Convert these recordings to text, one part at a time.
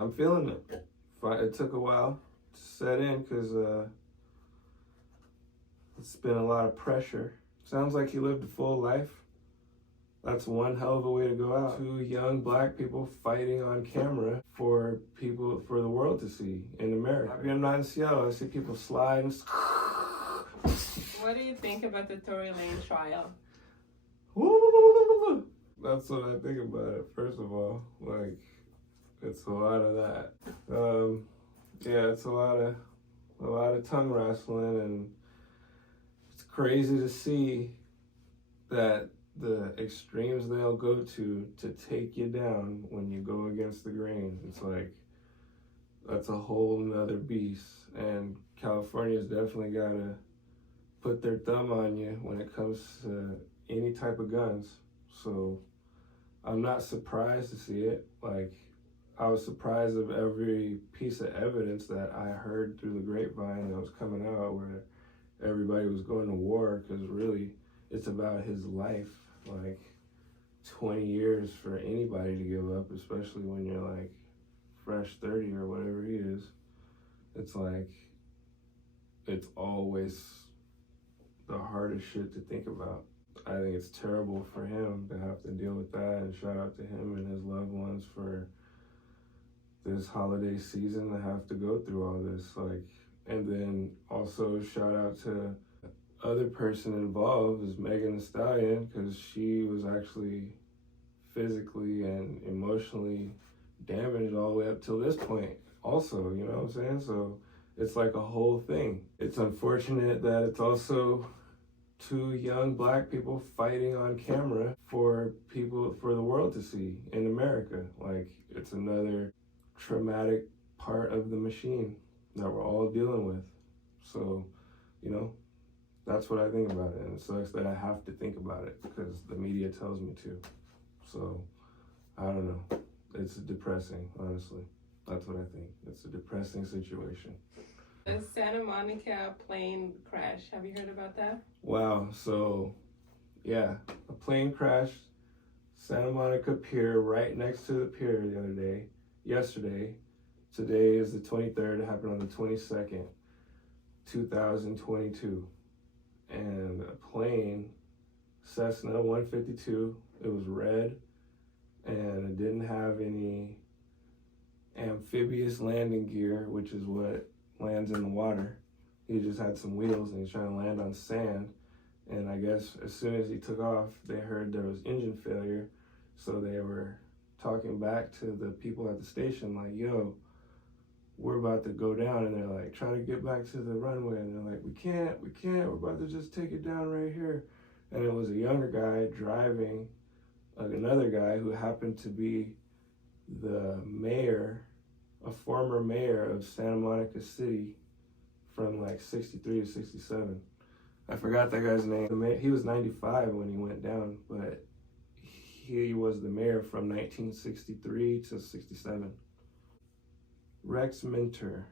I'm feeling it. It took a while to set in because it's been a lot of pressure. Sounds like he lived a full life. That's one hell of a way to go out. Two young black people fighting on camera for the world to see in America. I'm not in Seattle. I see people slide and... What do you think about the Tory Lane trial? That's what I think about it, first of all. Like, it's a lot of that. Yeah, it's a lot of tongue wrestling, and it's crazy to see that the extremes they'll go to take you down when you go against the grain. It's like, that's a whole nother beast. And California's definitely got to put their thumb on you when it comes to any type of guns. So I'm not surprised to see it. Like, I was surprised of every piece of evidence that I heard through the grapevine that was coming out where everybody was going to war, because really it's about his life. Like, 20 years for anybody to give up, especially when you're like fresh 30 or whatever he is. It's like, it's always the hardest shit to think about. I think it's terrible for him to have to deal with that, and shout out to him and his loved ones for this holiday season to have to go through all this. Like, and then also shout out to other person involved is Megan Thee Stallion, because she was actually physically and emotionally damaged all the way up till this point also, you know what I'm saying? So it's like a whole thing. It's unfortunate that it's also two young black people fighting on camera for the world to see in America. Like, it's another traumatic part of the machine that we're all dealing with. So, you know, that's what I think about it. And it sucks that I have to think about it because the media tells me to. So, I don't know. It's depressing, honestly. That's what I think. It's a depressing situation. The Santa Monica plane crash. Have you heard about that? Wow. So, yeah, a plane crashed Santa Monica Pier, right next to the pier yesterday. Today is the 23rd. It happened on the 22nd, 2022. And a plane, Cessna 152, it was red, and it didn't have any amphibious landing gear, which is what lands in the water. He just had some wheels, and he's trying to land on sand. And I guess as soon as he took off, they heard there was engine failure. So they were talking back to the people at the station like, yo, we're about to go down. And they're like, try to get back to the runway. And they're like, we can't, we're about to just take it down right here. And it was a younger guy driving another guy who happened to be the mayor, a former mayor of Santa Monica City from like 63 to 67. I forgot that guy's name. He was 95 when he went down, but he was the mayor from 1963 to 67. Rex Minter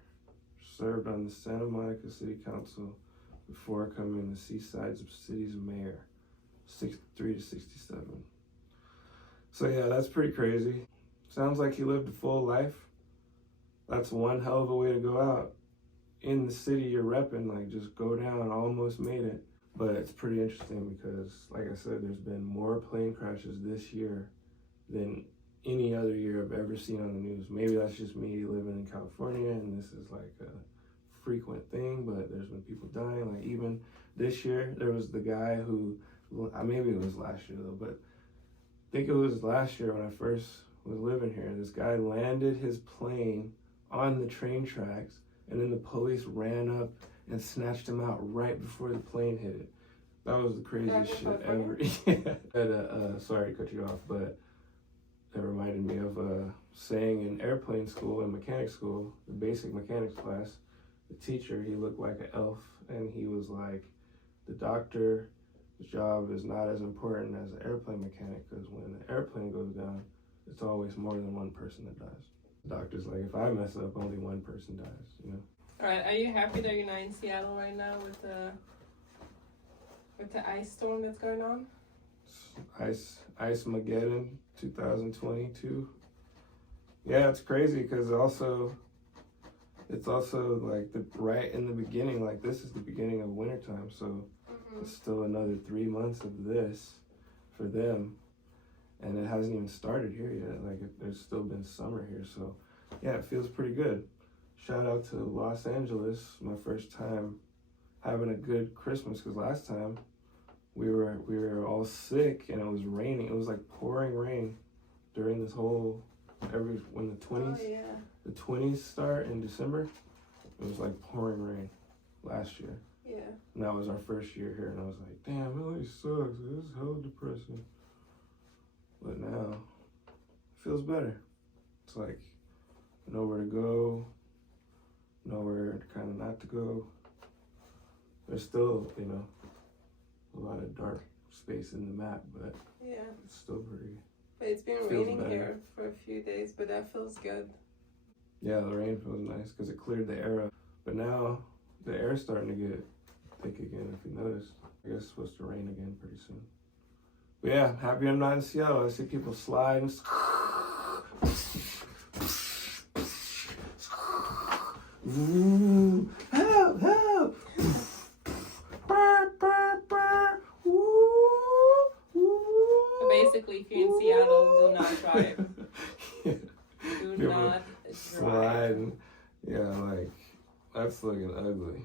served on the Santa Monica City Council before becoming the Seaside's city's mayor, 63 to 67. So yeah, that's pretty crazy. Sounds like he lived a full life. That's one hell of a way to go out. In the city you're repping, like, just go down, almost made it. But it's pretty interesting because, like I said, there's been more plane crashes this year than any other year I've ever seen on the news. Maybe that's just me living in California and this is like a frequent thing, but there's been people dying. Like, even this year, there was the guy who, maybe it was last year though, but I think it was last year when I first was living here. This guy landed his plane on the train tracks, and then the police ran up and snatched him out right before the plane hit it. That was the craziest shit ever. Yeah. Sorry to cut you off, but that reminded me of a saying in airplane school and mechanic school, the basic mechanics class. The teacher, he looked like an elf, and he was like, the doctor's job is not as important as an airplane mechanic, because when an airplane goes down, it's always more than one person that dies. The doctor's like, if I mess up, only one person dies, you know? All right, are you happy that you're not in Seattle right now with the ice storm that's going on? Ice Mageddon 2022. Yeah, it's crazy because it's also like right in the beginning, like this is the beginning of wintertime, so it's still another 3 months of this for them, and it hasn't even started here yet. Like there's still been summer here, so yeah, it feels pretty good. Shout out to Los Angeles, my first time having a good Christmas, because last time we were all sick and it was raining. It was like pouring rain during this whole when the 20s. Oh, yeah. The 20s start in December. It was like pouring rain last year. Yeah. And that was our first year here, and I was like, damn, LA sucks. This is hella depressing. But now it feels better. It's like nowhere to go, nowhere kind of not to go. There's still, a lot of dark space in the map, but yeah, it's still pretty. But it's been raining here for a few days, but that feels good. Yeah, the rain feels nice because it cleared the air up. But now the air's starting to get thick again, if you noticed. I guess it's supposed to rain again pretty soon. But yeah, happy I'm not in Seattle. I see people sliding. Ooh, help, help. So basically, if you're in Seattle, do not drive. Yeah. Do not drive. Sliding. Yeah, like, that's looking ugly.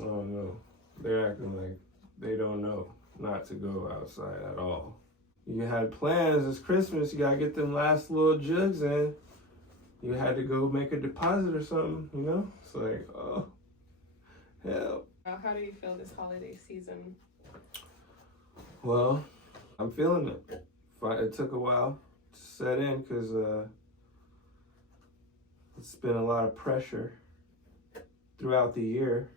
Oh no. They're acting like they don't know not to go outside at all. You had plans, it's Christmas, you gotta get them last little jugs in. You had to go make a deposit or something, It's like, oh, help. How do you feel this holiday season? Well, I'm feeling it. It took a while to set in because it's been a lot of pressure throughout the year.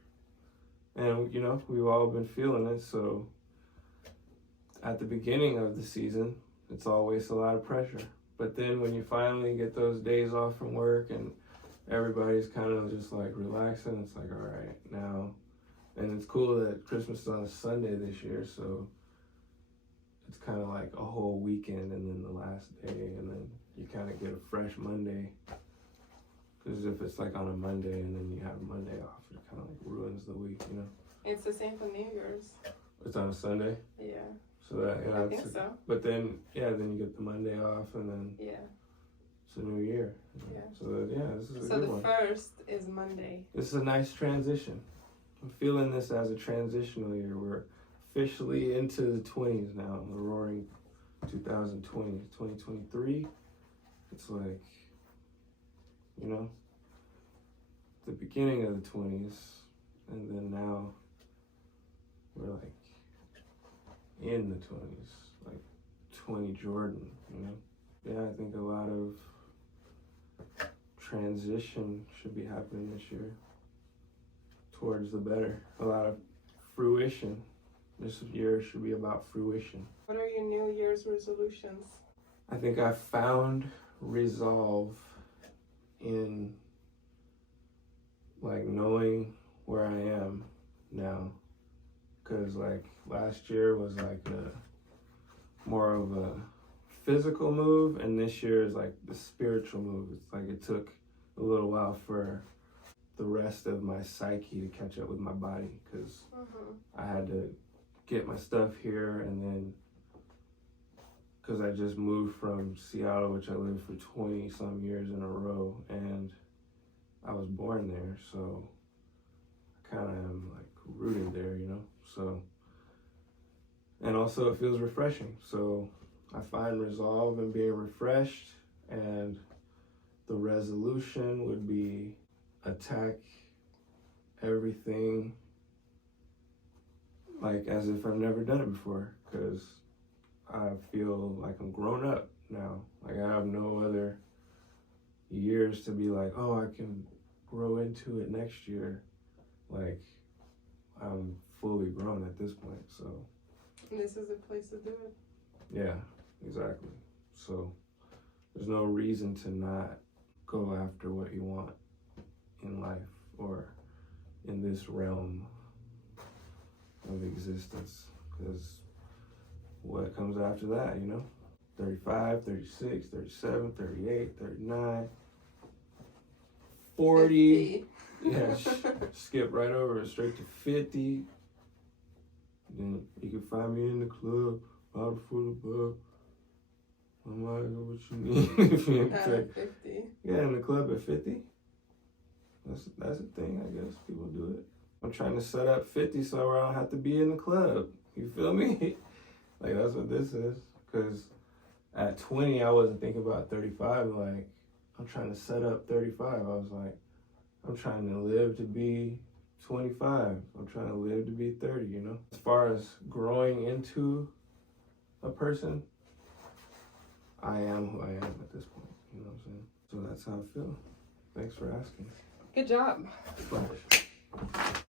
And, we've all been feeling it. So at the beginning of the season, it's always a lot of pressure. But then when you finally get those days off from work and everybody's kind of just like relaxing, it's like, all right, now. And it's cool that Christmas is on a Sunday this year, so it's kind of like a whole weekend and then the last day, and then you kind of get a fresh Monday. Because if it's like on a Monday and then you have Monday off, it kind of like ruins the week, It's the same for New Year's. It's on a Sunday? Yeah. So that, I think so. But then, then you get the Monday off, and then it's a new year. Yeah. So this is a So good the one. first is Monday. This is a nice transition. I'm feeling this as a transitional year. We're officially into the 20s now. The roaring 2020, 2023. It's like, the beginning of the 20s, and then now we're like in the 20s, like 20 Jordan, Yeah, I think a lot of transition should be happening this year towards the better. A lot of fruition. This year should be about fruition. What are your New Year's resolutions? I think I found resolve in like knowing where I am now, because like last year was like more of a physical move, and this year is like the spiritual move. It's like it took a little while for the rest of my psyche to catch up with my body, because I had to get my stuff here, and then because I just moved from Seattle, which I lived for 20 some years in a row, and I was born there, so I kind of am like rooted there, so, and also it feels refreshing, so I find resolve in being refreshed, and the resolution would be attack everything like as if I've never done it before, because I feel like I'm grown up now. Like I have no other years to be like, oh, I can grow into it next year. Like I'm fully grown at this point, so. And this is the place to do it. Yeah, exactly. So there's no reason to not go after what you want in life or in this realm of existence, because what comes after that, 35, 36, 37, 38, 39, 40. 50. Yeah, skip right over it, straight to 50. Then you can find me in the club, bottle full of bub. I'm like, what you need? If you Out of 50. Yeah, in the club at 50. That's a thing, I guess. People do it. I'm trying to set up 50 so I don't have to be in the club. You feel me? Like, that's what this is. Because at 20, I wasn't thinking about 35. Like, I'm trying to set up 35. I was like, I'm trying to live to be 25. I'm trying to live to be 30, you know? As far as growing into a person, I am who I am at this point. You know what I'm saying? So that's how I feel. Thanks for asking. Good job. Splash.